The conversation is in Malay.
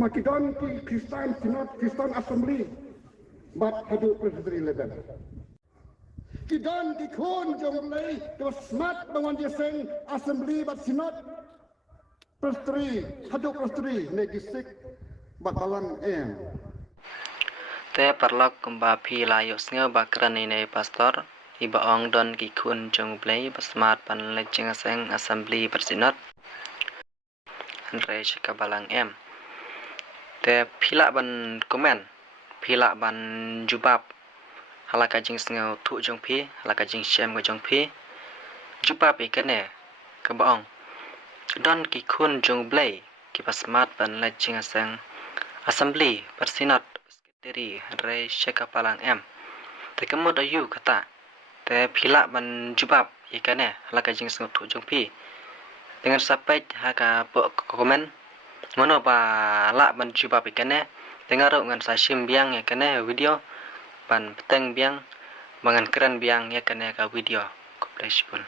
Macedon ki Kristen Synod, Kristen Assembly, but hadu presbytery level. Kidon ki khun jong lei to smart bangon jeseng Assembly but Synod presbytery hadu presbytery negisik bakalan Te perlok kumba pi layos nge bakran ini pastor iba ong don ki khun jong blei basmat pan lejeng seng Assembly bersinot Andre Shikabalang te pila ban komen pila ban jubab halaka jing sngo thu jong pi halaka jing shem go jong pi jubab ikane ke baong don ki khun jong blei ki basmat pan lejeng seng Assembly bersinot sekretari Andre Shikabalang te kemud ayu kata te pila ban jubab ikane halaka jing sngo thu jong pi dengan sampai haka komen mono ba la ban jubab ikane dengar ngan sa sim biang ya kane video ban peteng biang mangan keren biang ya kane ka video ko pun